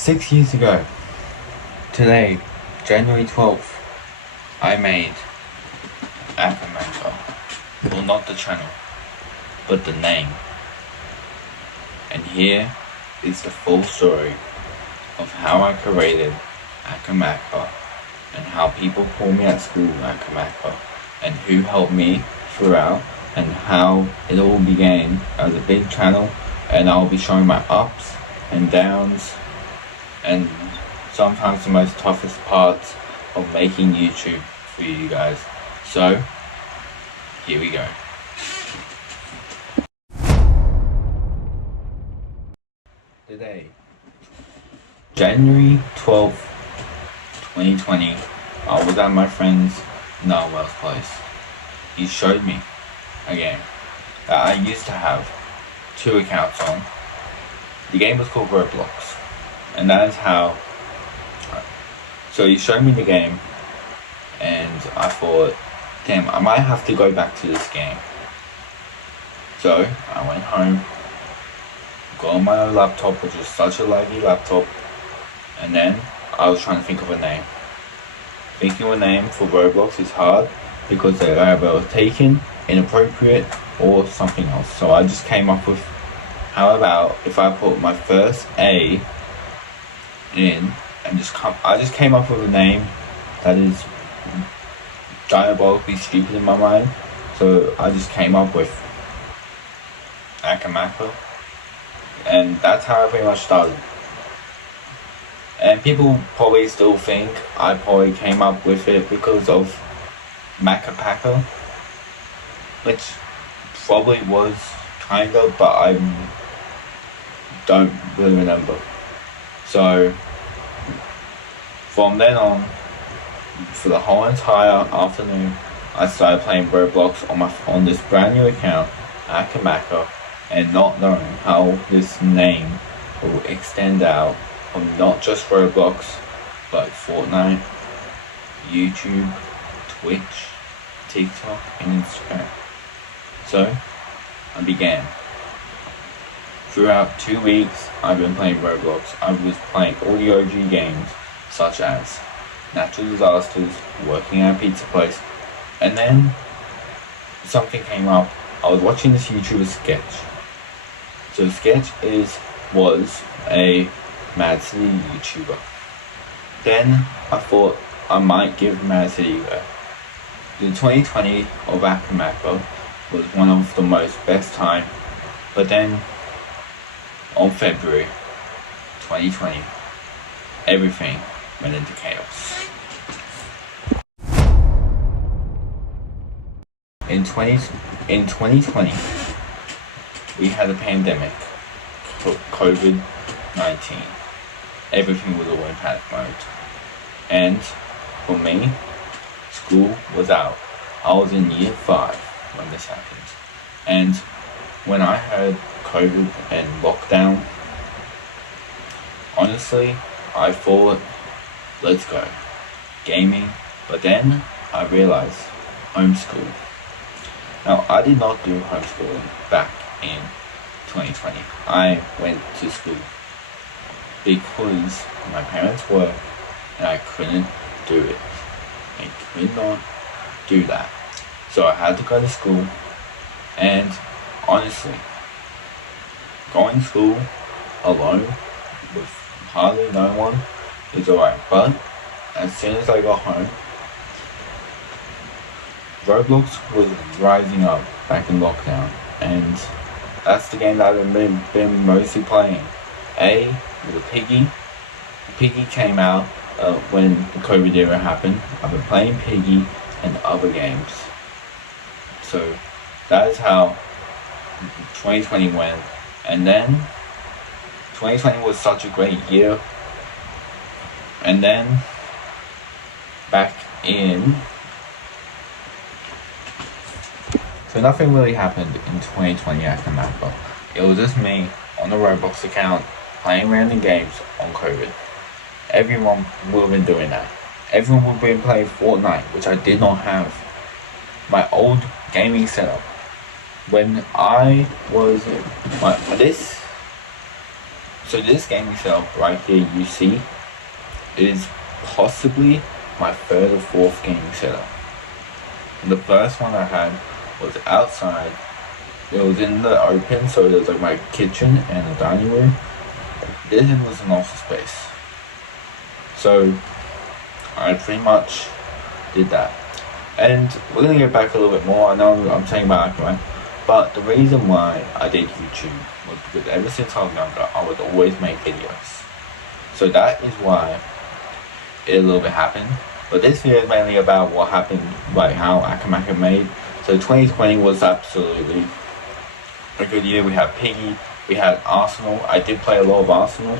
6 years ago, today, January 12th, I made Akamaka. Well, not the channel, but the name. And here is the full story of how I created Akamaka and how people call me at school Akamaka and who helped me throughout and how it all began as a big channel, and I'll be showing my ups and downs and sometimes the most toughest parts of making YouTube for you guys. So, here we go. Today, January 12th, 2020, I was at my friend's Narwell's place. He showed me a game that I used to have 2 accounts on. The game was called Roblox, and that is how. So he showed me the game, and I thought, damn, I might have to go back to this game. So I went home, got on my laptop, which was such a laggy laptop, and then I was trying to think of a name. Thinking of a name for Roblox is hard because they're either taken, inappropriate, or something else. So I just came up with, how about if I put my first A in and I just came up with a name that is diabolically stupid in my mind. So I just came up with Akamaka, and that's how I pretty much started. And people probably still think I probably came up with it because of Macapaka, which probably was kind of, but I don't really remember. So from then on, for the whole entire afternoon, I started playing Roblox on this brand new account, Akamaka, and not knowing how this name will extend out from not just Roblox, but Fortnite, YouTube, Twitch, TikTok, and Instagram. So I began. Throughout 2 weeks, I've been playing Roblox. I was playing all the OG games, such as Natural Disasters, working at a pizza place, and then something came up. I was watching this YouTuber Sketch. So Sketch was a Mad City YouTuber. Then I thought I might give Mad City a go. The 2020 of Akamaka was one of the most best time, but then on February 2020, everything went into chaos. In 2020, we had a pandemic, COVID-19. Everything was all in panic mode. And for me, school was out. I was in year 5 when this happened. And when I heard COVID and lockdown, honestly, I thought, let's go. Gaming. But then I realized homeschool. Now, I did not do homeschooling back in 2020. I went to school because my parents worked and I couldn't do it. I could not do that. So I had to go to school, and honestly, going to school alone with hardly no one is alright. But as soon as I got home, Roblox was rising up back in lockdown, and that's the game that I've been mostly playing. A was a Piggy. Piggy came out when the COVID era happened. I've been playing Piggy and other games. So that is how 2020 went. And then 2020 was such a great year. And then back in, so nothing really happened in 2020 after Macbook. It was just me on the Roblox account playing random games on COVID. Everyone would have been doing that. Everyone would have been playing Fortnite, which I did not have. My old gaming setup. When I was this So this gaming setup right here you see is possibly my third or fourth gaming setup. The first one I had was outside. It was in the open, so there's like my kitchen and a dining room. This was an office space. So I pretty much did that. And we're gonna get back a little bit more. I know I'm saying about Aquaman, but the reason why I did YouTube was because ever since I was younger, I would always make videos. So that is why it a little bit happened. But this video is mainly about what happened, like how Akamaka made. So 2020 was absolutely a good year. We had Piggy, we had Arsenal. I did play a lot of Arsenal.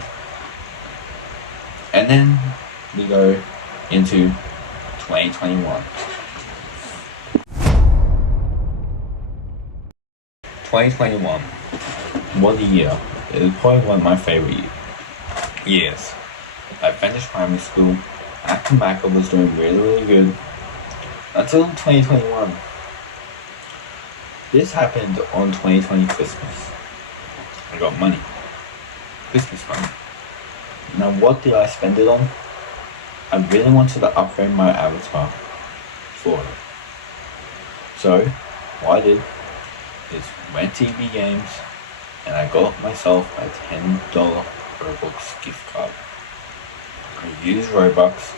And then we go into 2021. 2021 was a year. It was probably one of my favorite years. I finished primary school. Akamaka was doing really good until 2021. This happened on 2020 Christmas. I got money. Christmas money. Now what did I spend it on? I really wanted to upgrade my avatar for it. So what I did is went to EB Games and I got myself a $10 Robux gift card. I used Robux,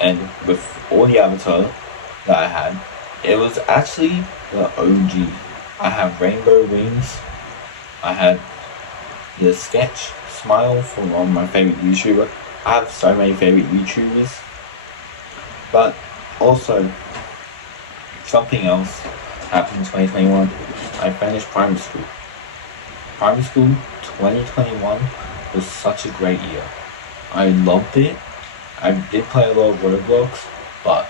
and with all the avatars that I had, it was actually the OG. I have rainbow wings. I had the sketch smile from one of my favorite YouTubers. I have so many favorite YouTubers. But also, something else happened in 2021. I finished primary school. Primary school 2021 was such a great year. I loved it. I did play a lot of Roblox, but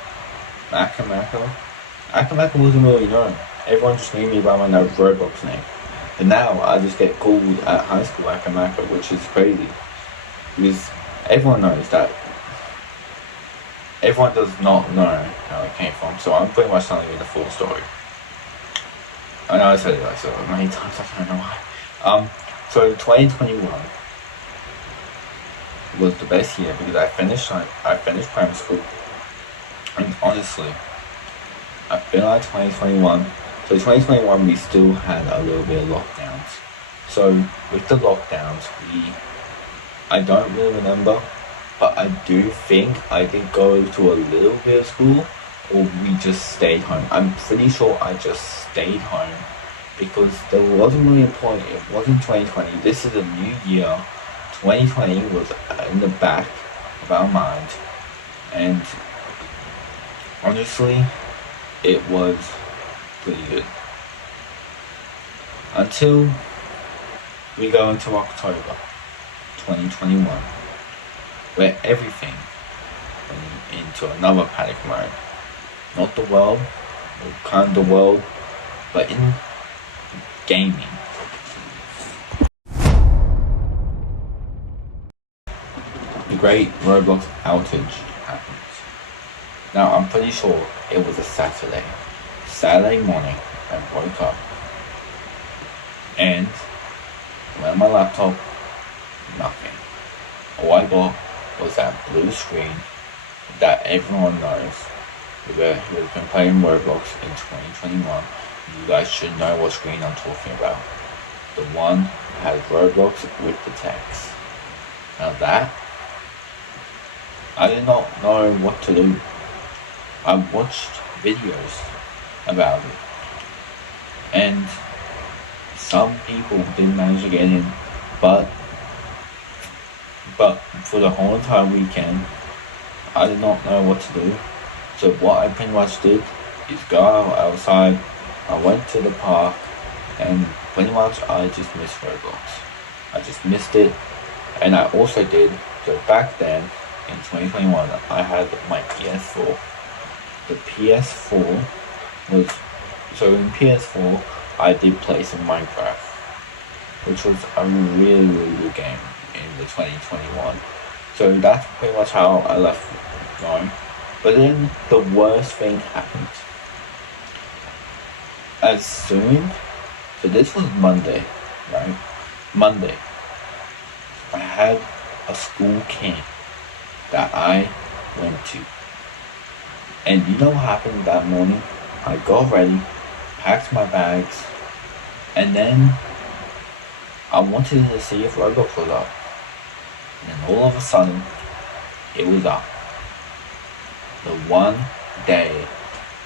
Akamaka wasn't really known. Everyone just knew me by my Roblox name. And now I just get called at high school Akamaka, which is crazy. Because everyone knows that. Everyone does not know how it came from, so I'm pretty much telling you the full story. I know I said it like so many times, I don't know why. So 2021 was the best year because I finished primary school. And honestly, I feel like 2021, so 2021 we still had a little bit of lockdowns. So with the lockdowns, I don't really remember, but I do think I did go to a little bit of school, or we just stayed home. I'm pretty sure I just stayed home because there wasn't really a point. It wasn't 2020. This is a new year. 2020 was in the back of our mind, and honestly, it was pretty good. Until we go into October 2021, where everything went into another panic mode. Not the world, or kind of the world, but in gaming. The great Roblox outage happens. Now I'm pretty sure it was a Saturday. Saturday morning, I woke up. And went on my laptop, nothing. All I got was that blue screen that everyone knows. Who has been playing Roblox in 2021, you guys should know what screen I'm talking about. The one that has Roblox with the text. Now that, I did not know what to do. I watched videos about it, and some people did manage to get in, but for the whole entire weekend, I did not know what to do. So what I pretty much did is go outside, I went to the park, and pretty much I just missed Roblox. I just missed it, and I also did, so back then, in 2021, I had my PS4. The PS4 was, so in PS4, I did play some Minecraft, which was a really, really good game in the 2021. So that's pretty much how I left going. But then the worst thing happened. As soon, so this was Monday, right? Monday. I had a school camp that I went to. And you know what happened that morning? I got ready, packed my bags, and then I wanted to see if Roblox was up. And then all of a sudden, it was up. The one day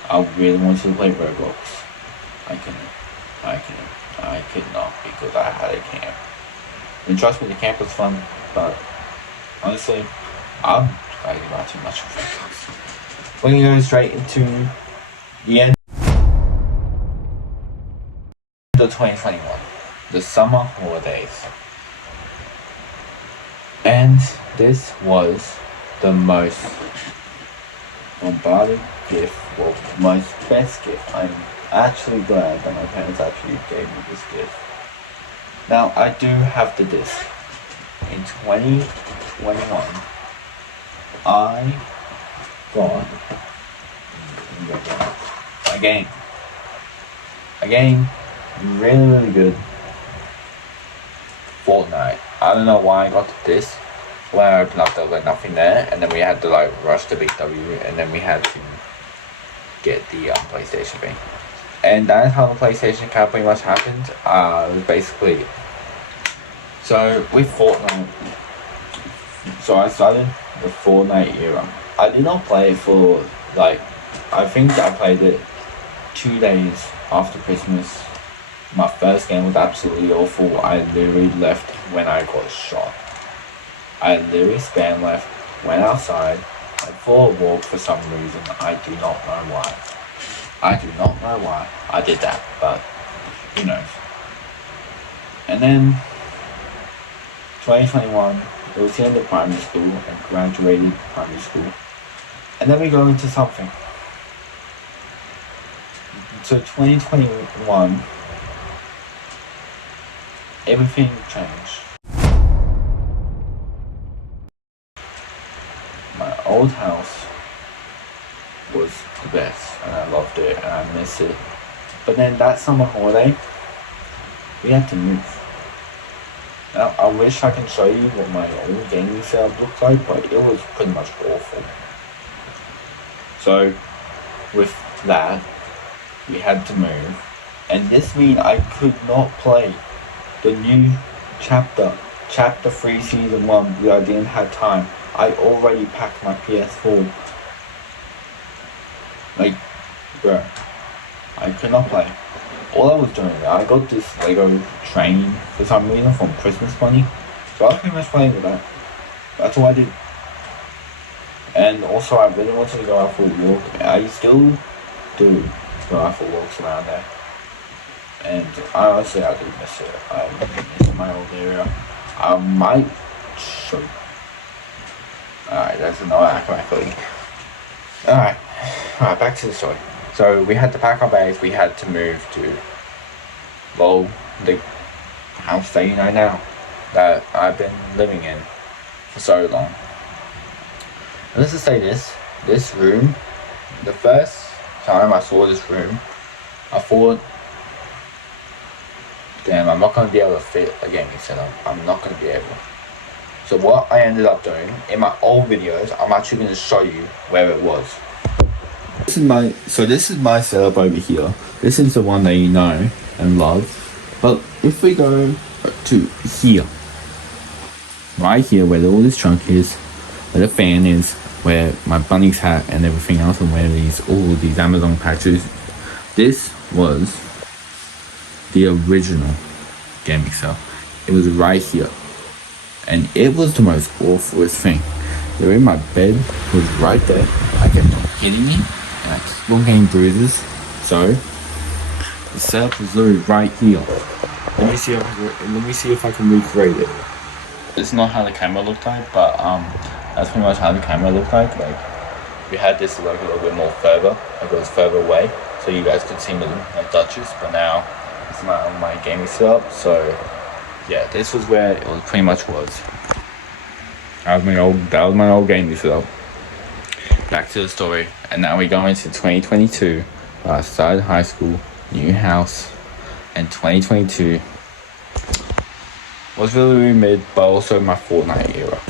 I really wanted to play Roblox, I could not because I had a camp. And trust me, the camp was fun, but honestly, I'm bragging about too much of Roblox. We're gonna go straight into the end of 2021, the summer holidays. And this was the most bombarded gift, well, my best gift. I'm actually glad that my parents actually gave me this gift. Now, I do have the disc. In 2021, I got a game. A game really, really good. Fortnite. I don't know why I got this. When I opened up, there was like nothing there, and then we had to like rush to Big W, and then we had to get the PlayStation thing. And that's how the PlayStation account pretty much happened. It was basically so with Fortnite. So I started the Fortnite era. I did not play it for like, I think I played it 2 days after Christmas. My first game was absolutely awful. I literally left when I got shot. I literally spam left, went outside, went for a walk for some reason. I do not know why. I do not know why I did that, but who knows. And then 2021, it was the end of primary school. I graduated primary school. And then we go into something. So 2021, everything changed. My old house was the best, and I loved it, and I miss it. But then that summer holiday, we had to move. Now, I wish I can show you what my old gaming setup looked like, but it was pretty much awful. So, with that, we had to move, and this means I could not play the new chapter 3 season 1 because I didn't have time. I already packed my PS4. Like, bruh, I could not play. All I was doing, I got this Lego train for some reason from Christmas money, so I was pretty much playing with that. That's all I did. And also, I really wanted to go out for a walk. I still do go out for walks around there. And honestly, I do miss it. I miss my old area. I might show you. Alright, that's another acrobatic. Alright, back to the story. So we had to pack our bags, we had to move to, well, the house that you know now, that I've been living in for so long. And let's just say this room, the first time I saw this room, I thought, damn, I'm not going to be able to fit a gaming setup. I'm not going to be able. So what I ended up doing, in my old videos, I'm actually going to show you where it was. This is my setup over here. This is the one that you know and love. But if we go to here, right here where all this junk is, where the fan is, where my bunny's hat and everything else, and where all these Amazon patches, this was the original gaming cell. It was right here, and it was the most awfulest thing. The way my bed was right there, I kept on hitting me, and I kept on getting bruises. So the setup was literally right here. Let me see if I can recreate it. This is not how the camera looked like, but that's pretty much how the camera looked like. Like, we had this like a little bit more further, like it was further away, so you guys could see my Duchess. But now it's my gaming setup. So yeah, this was where it was pretty much was. That was my old gaming setup. Back to the story, and now we go into 2022. I started high school, new house, and 2022. was really mid, but also my Fortnite era.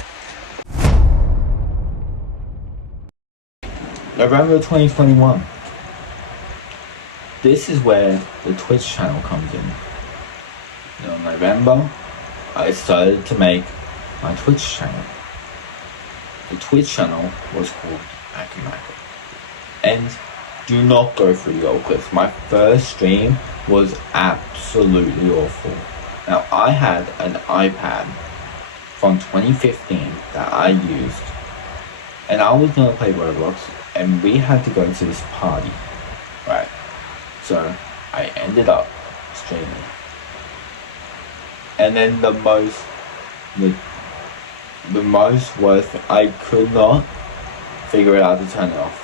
November 2021. This is where the Twitch channel comes in. In November, I started to make my Twitch channel. The Twitch channel was called Akumako. And do not go through the old clips. My first stream was absolutely awful. Now, I had an iPad from 2015 that I used, and I was gonna play Roblox, and we had to go to this party, right? So I ended up streaming, and then the most worst, I could not figure it out to turn it off.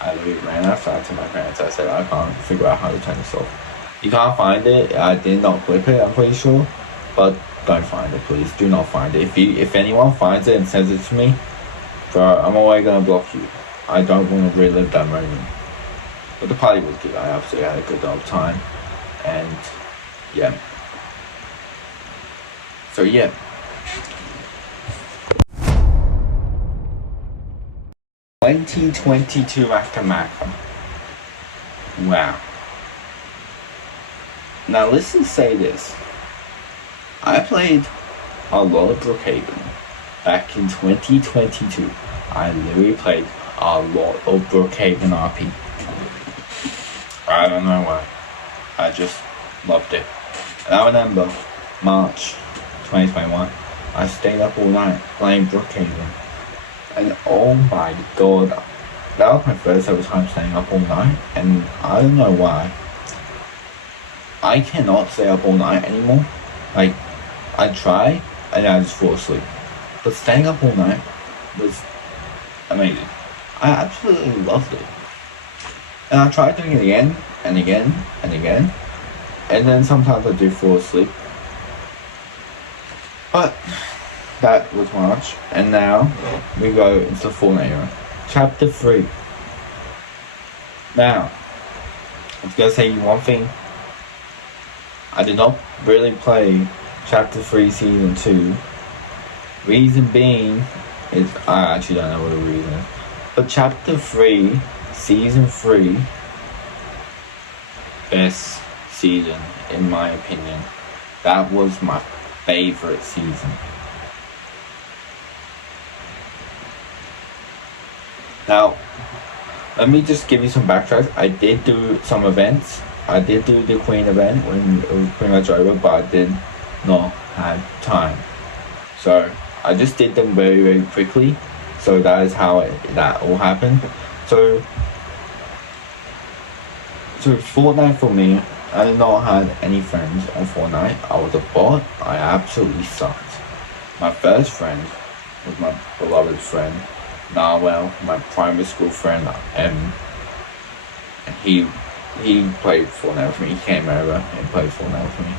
I literally ran outside to my parents. I said, I can't figure out how to turn this off. You can't find it. I did not clip it, I'm pretty sure. But don't find it, please. Do not find it. If anyone finds it and sends it to me, bro, I'm always gonna block you. I don't want to relive that moment. But the party was good. I absolutely had a good old time. And yeah. So yeah. $2022 Akumako. Wow. Now listen, say this. I played a lot of Brookhaven back in 2022. I literally played a lot of Brookhaven RP. I don't know why. I just loved it. And I remember March 2021, I stayed up all night playing Brookhaven. And oh my god, that was my first ever time staying up all night, and I don't know why. I cannot stay up all night anymore. Like, I try, and I just fall asleep. But staying up all night was amazing. I absolutely loved it. And I tried doing it again, and again, and again. And then sometimes I do fall asleep. But that was March, and now we go into the Fortnite era. Chapter 3. Now, I was gonna say one thing. I did not really play Chapter 3 Season 2. Reason being is, I actually don't know what the reason is. But Chapter 3, Season 3, best season in my opinion. That was my favorite season. Now, let me just give you some backtracks. I did do some events. I did do the Queen event when it was pretty much over, but I did not have time. So, I just did them very, very quickly. So that is how that all happened. So Fortnite for me, I did not have any friends on Fortnite. I was a bot. I absolutely sucked. My first friend was my beloved friend, Narwell, my primary school friend, and he played Fortnite with me. He came over and played Fortnite with me.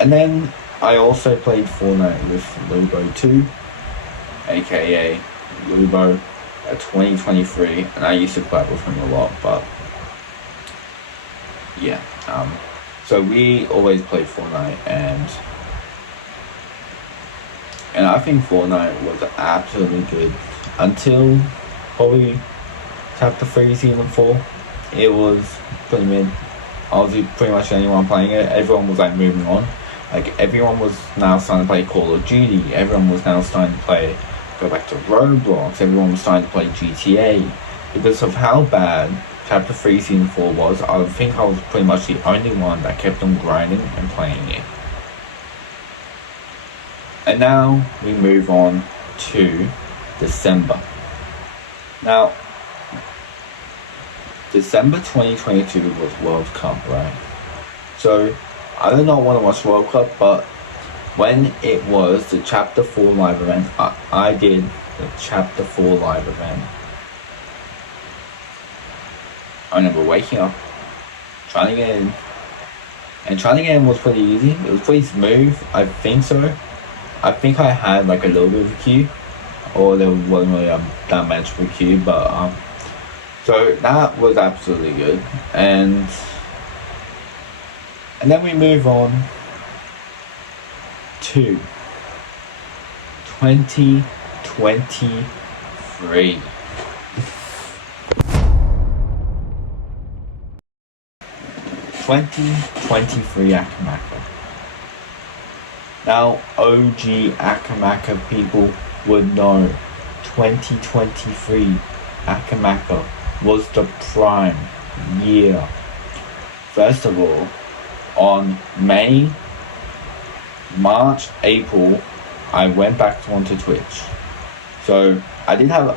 And then I also played Fortnite with Lubo 2, aka Lubo, at 2023, and I used to collab with him a lot, but yeah. So we always played Fortnite, and I think Fortnite was absolutely good until probably Chapter 3 Season 4. It was pretty mid. I was pretty much the only one playing it. Everyone was like moving on. Like everyone was now starting to play Call of Duty. Everyone was now starting to go back to Roblox. Everyone was starting to play GTA. Because of how bad Chapter 3 Season 4 was, I think I was pretty much the only one that kept on grinding and playing it. And now we move on to December. Now, December 2022 was World Cup, right? So, I do not want to watch World Cup, but when it was the Chapter 4 live event, I did the Chapter 4 live event. I remember waking up, trying to get in, and trying to get in was pretty easy. It was pretty smooth, I think so. I think I had like a little bit of a queue, or there wasn't really that much of a queue, but so that was absolutely good. And then we move on to 2023. 2023 Akamaka. Now, OG Akamaka people would know 2023 Akamaka was the prime year. First of all, on March, April, I went back onto Twitch. So I did have,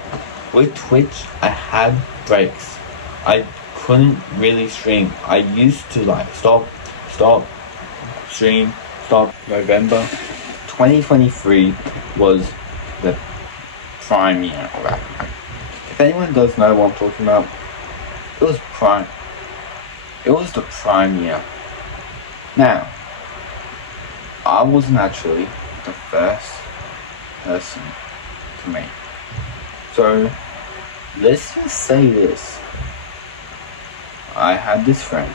with Twitch, I had breaks. I couldn't really stream. I used to like stop, stream, stop. November 2023 was the prime year of Akamaka. If anyone does know what I'm talking about, it was prime. It was the prime year. Now, I wasn't actually the first person to make. So, let's just say this. I had this friend,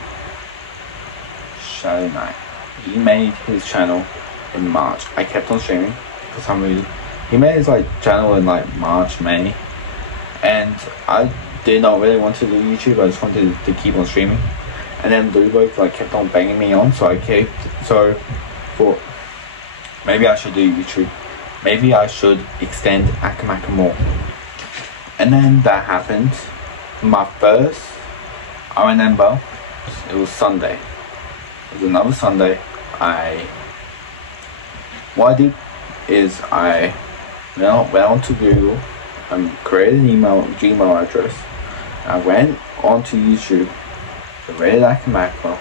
Shadow Knight. He made his channel in March. I kept on streaming for some reason. He made his channel in March, May. And I did not really want to do YouTube. I just wanted to keep on streaming. And then Bluebird kept on banging me on, so I thought maybe I should do YouTube. Maybe I should extend Akamaka more. And then that happened. I remember, it was Sunday. It was another Sunday. What I did is I went onto Google and created an Gmail address. I went onto YouTube, created Akamaka,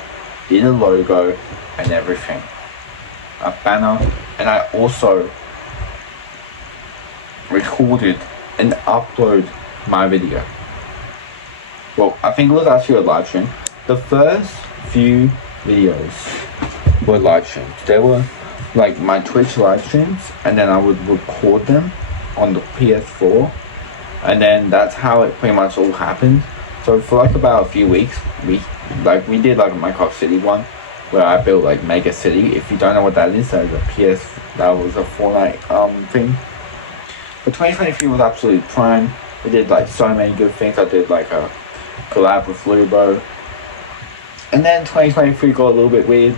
did a logo and everything, a banner, and I also recorded and uploaded my video. Well, I think it was actually a live stream. The first few videos were live streams. They were my Twitch live streams, and then I would record them on the PS4, and then that's how it pretty much all happened. So for about a few weeks, we did a Minecraft City one, where I built Mega City. If you don't know what that is, that was a Fortnite thing. But 2023 was absolutely prime. We did so many good things. I did a collab with Lubo. And then 2023 got a little bit weird.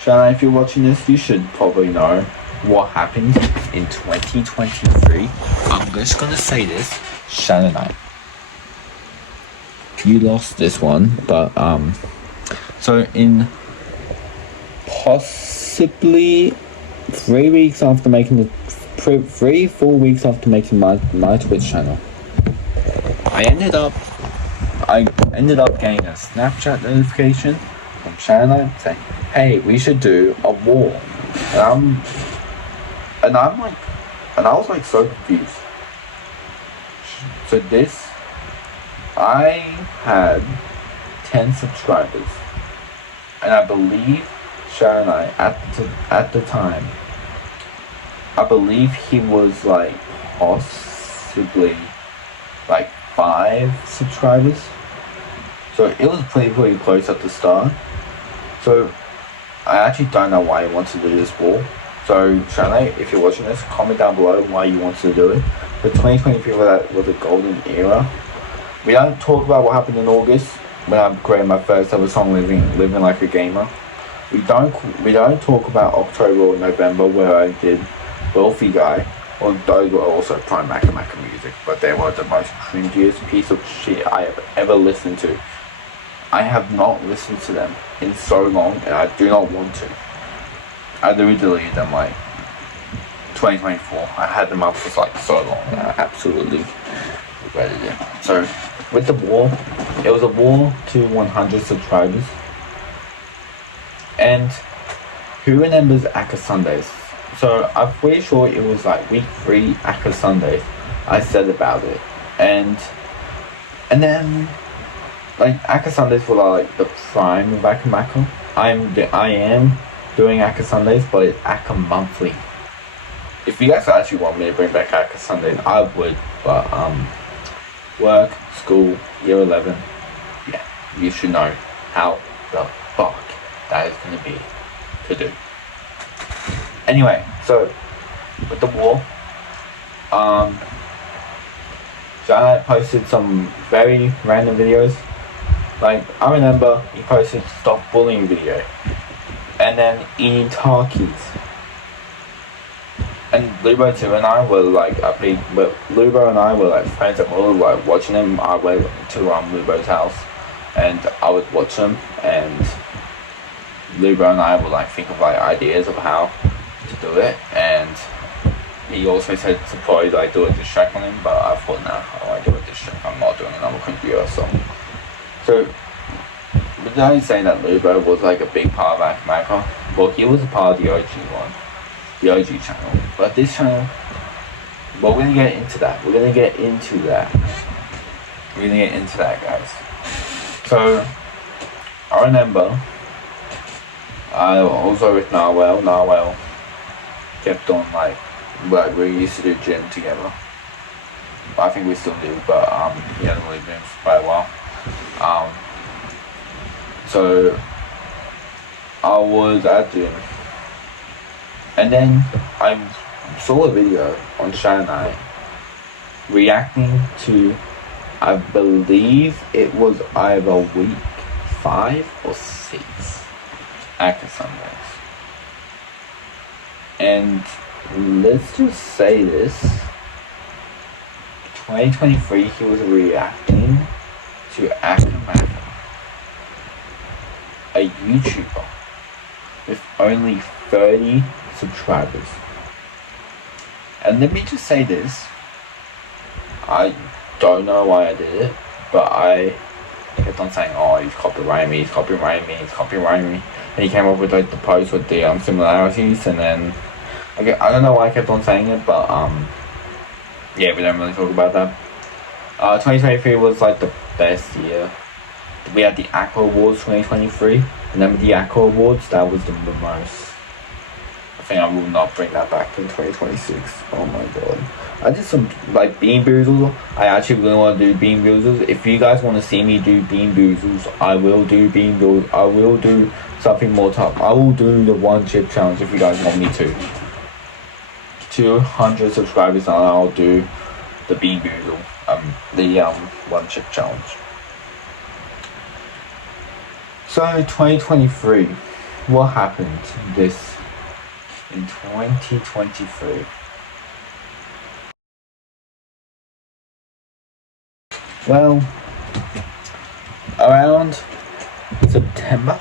Shannon, if you're watching this, you should probably know what happened in 2023. I'm just gonna say this, Shannon, you lost this one, but so in possibly 4 weeks after making my Twitch channel, I ended up getting a Snapchat notification from Shannon saying, "Hey, we should do a war." And I was so confused. So I had 10 subscribers, and I believe Sharon and I at the time, I believe he was possibly 5 subscribers. So it was pretty close at the start. So I actually don't know why he wants to do this war. So Sharon, if you're watching this, comment down below why you want to do it. But 2023 was a golden era. We don't talk about what happened in August when I created my first ever song, living like a gamer. We don't talk about October or November where I did Wealthy Guy. Well, those were also prime Akamaka music, but they were the most cringiest piece of shit I have ever listened to. I have not listened to them in so long, and I do not want to. I literally deleted them 2024. I had them up for so long, and I absolutely regretted it. So with the war, it was a war to 100 subscribers. And who remembers Aka Sundays? So I'm pretty sure it was week 3 Aka Sundays. I said about it, and then Aka Sundays were the prime of Akamaka. I am doing Aka Sundays, but it's Aka monthly. If you guys actually want me to bring back Aka Sundays, I would, but work, school, year 11, yeah, you should know how the fuck that is going to be to do. Anyway, so with the war, Janet posted some very random videos. Like, I remember he posted stop bullying video, and then eating Takis. And Lubo too and I were like but Lubo and I were like friends, and we were like watching him. I went to Lubo's house, and I would watch him, and Lubo and I would like think of like ideas of how to do it, and he also said to probably like do a diss track on him, but I thought nah, I don't want to do a diss track, I'm not doing another computer song. So, but I say that Lubo was like a big part of Akamaka. Well, he was a part of the OG one, the OG channel, but this channel, well, we're gonna get into that, guys. So, I remember, I also with Narwhal kept on like we used to do gym together. I think we still do, but he hasn't really been for quite a while. So I was at gym, and then I saw a video on Saturday night reacting to, I believe it was either week 5 or 6 Aka Sundays. And let's just say this, 2023 he was reacting to Akamaka, a YouTuber with only 30 subscribers. And let me just say this, I don't know why I did it, but I kept on saying, oh, he's copyrighting me. And he came up with like the post with the similarities, and then I don't know why I kept on saying it, but yeah, we don't really talk about that. 2023 was like the best year. We had the Aqua Awards 2023, and then with the Aqua Awards, that was the most. I think I will not bring that back in 2026. Oh my god. I did some like Bean Boozles. I actually really want to do Bean Boozles. If you guys want to see me do Bean Boozles, I will do Bean Boozles. I will do something more tough. I will do the 1 chip challenge if you guys want me to. 200 subscribers and I'll do the Bean Boozle, the 1 chip challenge. So 2023, what happened in 2023? Well, around September,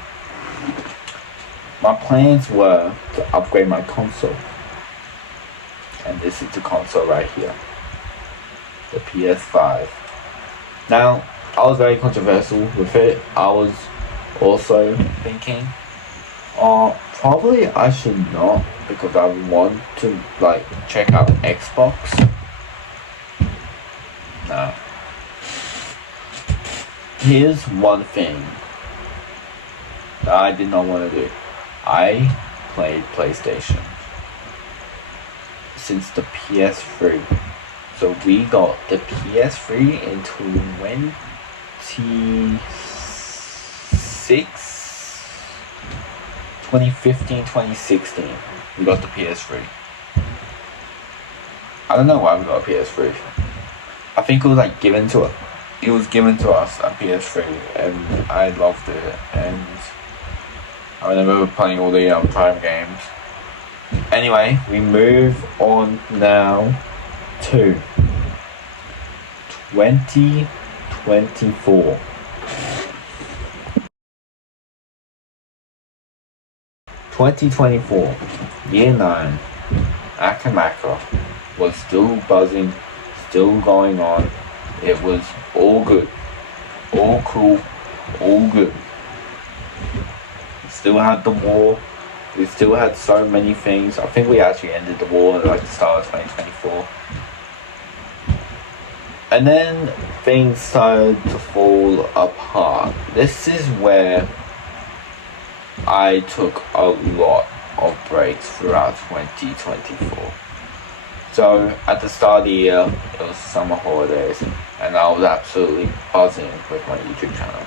my plans were to upgrade my console. And this is the console right here, the PS5. Now, I was very controversial with it. I was also thinking, probably I should not, because I want to like check out Xbox. No. Here's one thing that I did not want to do. I played PlayStation since the PS3. So we got the PS3 in 2015, 2016. We got the PS3. I don't know why we got a PS3. I think it was like given to us. It was given to us, a PS3, and I loved it. And I remember playing all the Prime games. Anyway, we move on now to 2024. 2024, year 9, Akamaka was still buzzing, still going on. It was all good, all cool, all good. We still had the war. We still had so many things. I think we actually ended the war at like the start of 2024. And then things started to fall apart. This is where I took a lot of breaks throughout 2024. So at the start of the year, it was summer holidays, and I was absolutely buzzing with my YouTube channel.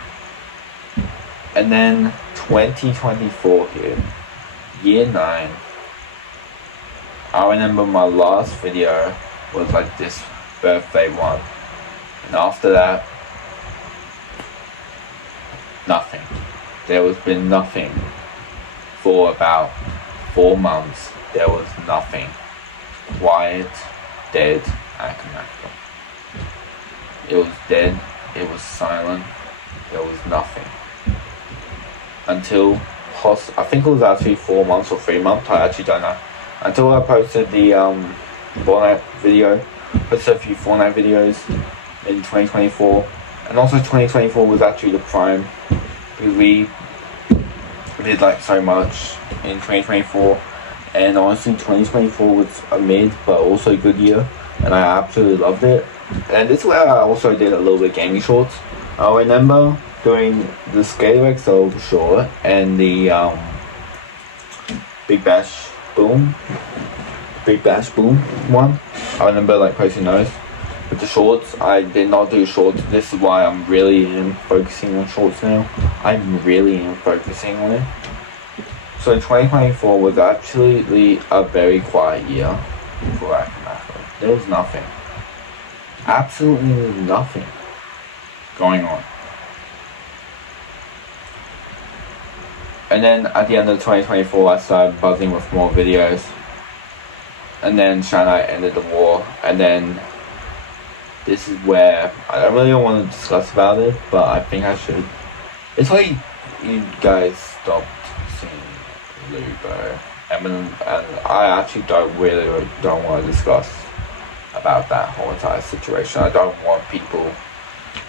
And then 2024 here, year 9, I remember my last video was like this birthday one, and after that, nothing. There was been nothing for about 4 months. There was nothing. Quiet, dead, Akamaka. It was dead, it was silent, there was nothing. Until, I think it was actually 4 months or 3 months, I actually don't know. Until I posted the Fortnite video, posted a few Fortnite videos in 2024. And also 2024 was actually the prime, because we did like so much in 2024. And honestly, 2024 was a mid but also good year, and I absolutely loved it. And this is where I also did a little bit of gaming shorts. I remember doing the Skater XL short and the Big Bash Boom one. I remember like posting those. With the shorts, I did not do shorts. This is why I'm really focusing on shorts now. I'm really focusing on it. So 2024 was actually a very quiet year for Akamaka. There was nothing. Absolutely nothing going on. And then at the end of 2024, I started buzzing with more videos. And then Shanghai ended the war. And then this is where I don't really want to discuss about it, but I think I should. It's why you guys stopped seeing Lubo. And I actually don't want to discuss about that whole entire situation. I don't want people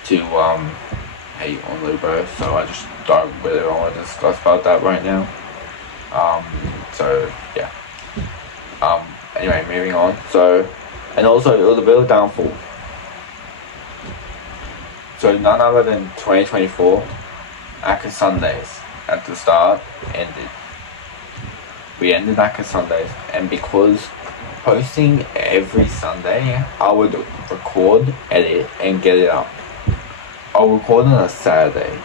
to hate on Lubo, so I just don't really want to discuss about that right now. So yeah. Anyway, moving on. So, and also it was a bit of downfall. So none other than 2024, Aka Sundays at the start ended. We ended Aka Sundays, and because posting every Sunday, I would record, edit, and get it up. I'll record on a Saturday,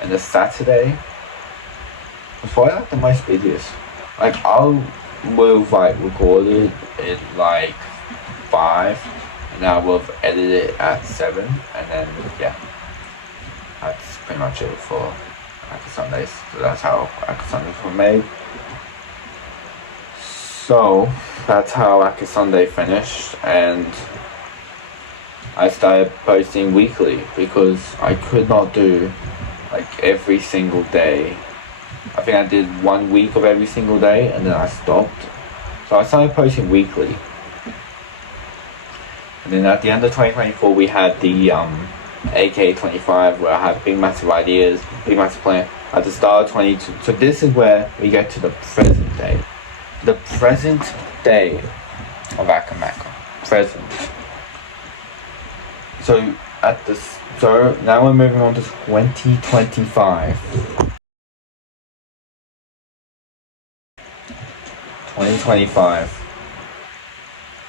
and the Saturday was probably like the most busiest. Like I will like record it at like 5, and I will edit it at 7, and then yeah, that's pretty much it for Aka Sundays. So that's how Aka Sundays were made. So that's how Aka Sunday finished, and I started posting weekly because I could not do like every single day. I think I did 1 week of every single day and then I stopped. So I started posting weekly. And then at the end of 2024 we had the AK25 where I had big massive ideas, big massive plan. At the start of 22, so this is where we get to the present day. The present day of Akamaka. Present. So now we're moving on to 2025. 2025.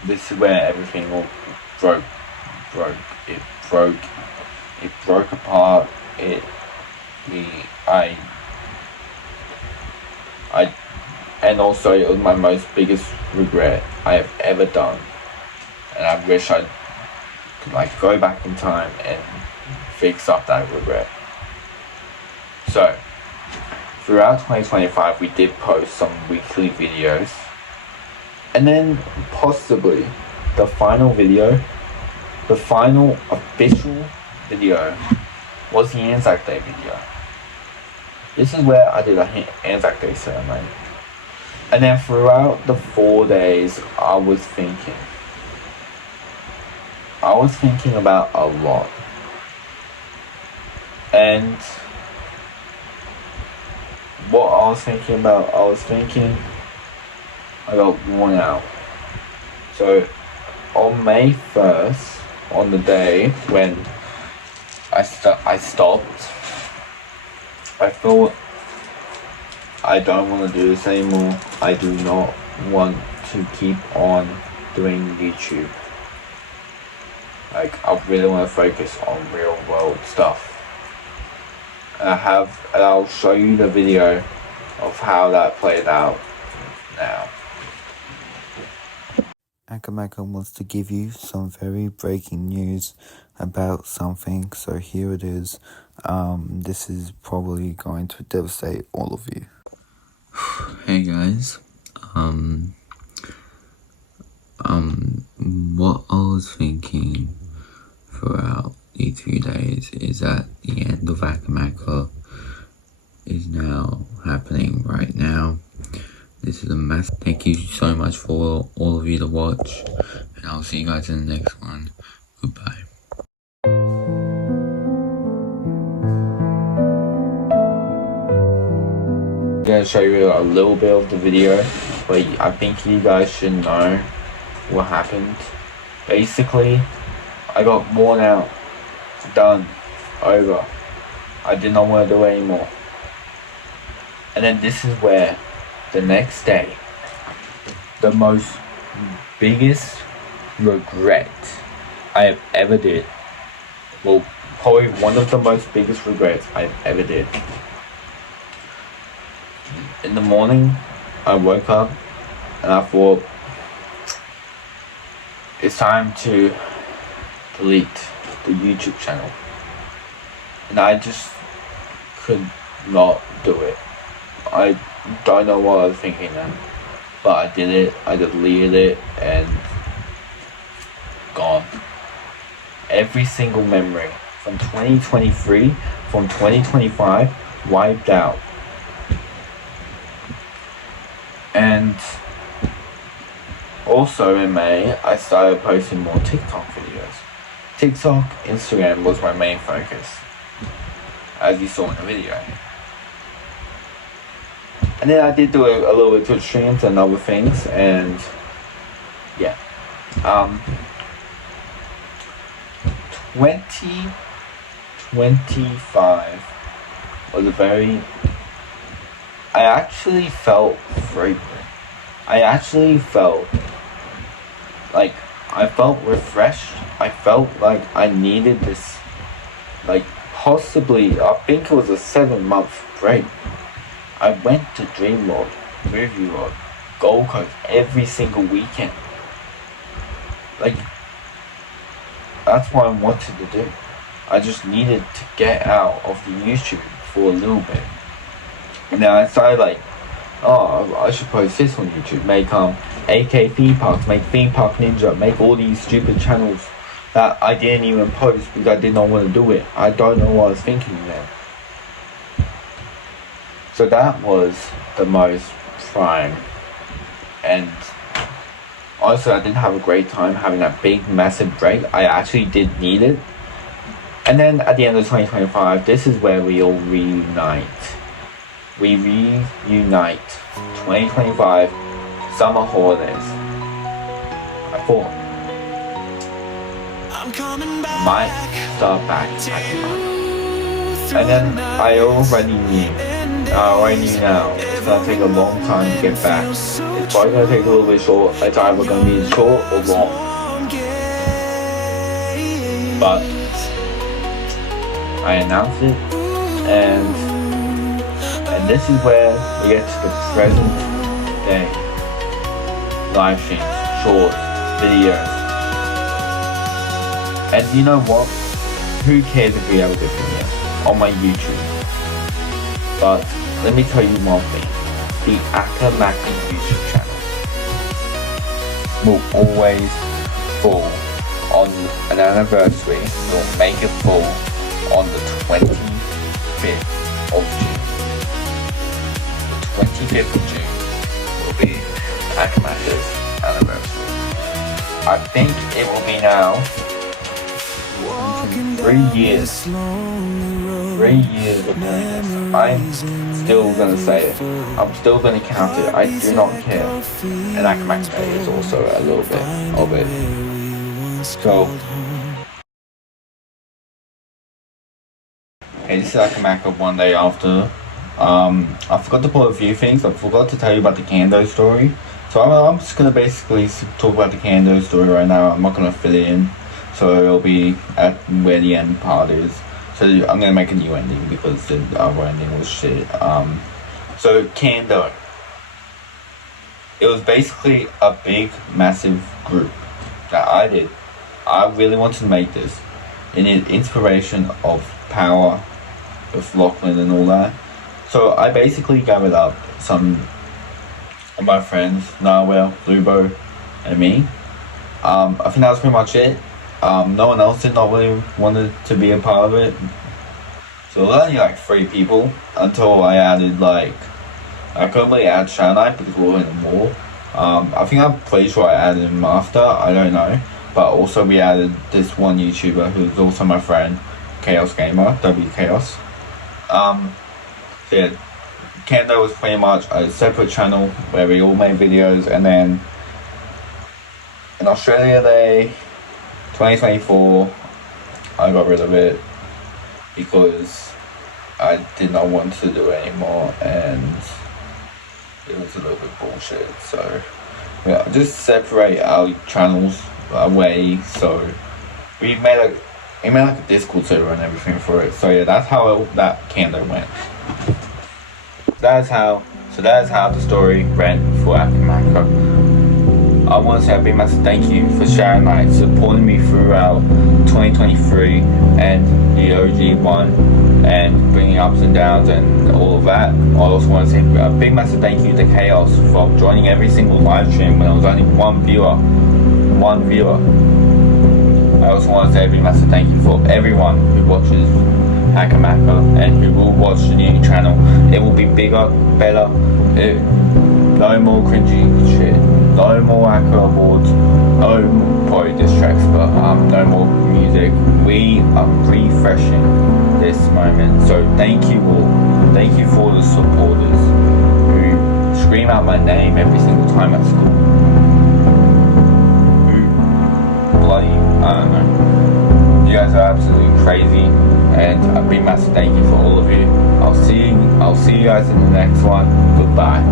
This is where everything all broke apart. And also it was my most biggest regret I have ever done, and I wish I could like go back in time and fix up that regret. So throughout 2025 we did post some weekly videos, and then possibly the final official video was the Anzac Day video. This is where I did a Anzac Day ceremony. And then throughout the 4 days, I was thinking about a lot. And what I was thinking about, I got worn out. So on May 1st, on the day when I stopped, I thought, I don't want to do this anymore. I do not want to keep on doing YouTube. Like, I really want to focus on real world stuff. And I'll show you the video of how that played out now. Akamaka wants to give you some very breaking news about something, so here it is. This is probably going to devastate all of you. Hey guys, what I was thinking throughout these few days is that the end of Akamaka is now happening right now. This is a mess. Thank you so much for all of you to watch, and I'll see you guys in the next one. Goodbye. I'm gonna show you a little bit of the video, but I think you guys should know what happened. Basically, I got worn out, done, over. I did not want to do it anymore. And then this is where the next day, the most biggest regret I have ever did. Well, probably one of the most biggest regrets I've ever did. In the morning, I woke up and I thought, it's time to delete the YouTube channel. And I just could not do it. I don't know what I was thinking then, but I did it. I deleted it and gone. Every single memory from 2023, from 2025, wiped out. And also in May, I started posting more TikTok videos. TikTok, Instagram was my main focus, as you saw in the video. And then I did do a little bit of Twitch streams and other things, and yeah. 2025 was a very... I actually felt fragrant. I actually felt like I felt refreshed. I felt like I needed this, like possibly, I think it was a 7-month break. I went to Dream World, Movie World, Gold Coast every single weekend. Like, that's what I wanted to do. I just needed to get out of the YouTube for a little bit. And then I started like, oh, I should post this on YouTube. Make AK theme parks, make Theme Park Ninja, make all these stupid channels that I didn't even post because I did not want to do it. I don't know what I was thinking then. So that was the most prime. And honestly, I didn't have a great time having that big, massive break. I actually did need it. And then at the end of 2025, this is where we all reunite. We reunite 2025 summer holidays. I thought might start back packing up. And then I already knew now it's gonna take a long time to get back. It's probably gonna take a little bit short. It's either gonna be short or long. But I announced it, and this is where we get to the present day. Live streams, shorts, videos. And you know what? Who cares if we have a good video on my YouTube? But let me tell you one thing. The Akamaka YouTube channel will always fall on an anniversary. We'll make it fall on the 25th of June. 25th of June will be Akamaka's anniversary. I think it will be now 3 years. 3 years of doing this. I'm still gonna say it. I'm still gonna count it. I do not care. And Akamaka is also a little bit of it. So, okay, this is Akamaka one day after. I forgot to put a few things. I forgot to tell you about the Kando story. So I'm just gonna basically talk about the Kando story right now. I'm not gonna fill it in. So it'll be at where the end part is. So I'm gonna make a new ending because the other ending was shit. So Kando. It was basically a big, massive group that I did. I really wanted to make this. It needed inspiration of Power, with Lachlan and all that. So I basically gathered up some of my friends, Narwhal, Lubo, and me. I think that was pretty much it. No one else did not really wanted to be a part of it. So there were only like 3 people until I added I couldn't really add Shadow Knight because we were in a war. I'm pretty sure I added him after, I don't know. But also we added this one YouTuber who's also my friend, Chaos Gamer, W Chaos. So yeah, Kendo was pretty much a separate channel where we all made videos, and then in Australia Day 2024 I got rid of it because I did not want to do it anymore and it was a little bit bullshit. So yeah, just separate our channels away. So we made a Discord server and everything for it. So yeah, that's how that Kendo went. That's how the story went for Akamako. I want to say a big massive thank you for Shadow Knight supporting me throughout 2023 and the OG one and bringing ups and downs and all of that. I also want to say a big massive thank you to Chaos for joining every single live stream when there was only one viewer. I also want to say a big massive thank you for everyone who watches Akamaka and who will watch the new channel. It will be bigger, better, no more cringy shit, no more Aka awards, no probably diss tracks, but no more music. We are refreshing this moment. So thank you all. Thank you for the supporters who scream out my name every single time at school. I don't know. You guys are absolutely crazy, and a big massive thank you for all of you. I'll see you guys in the next one. Goodbye.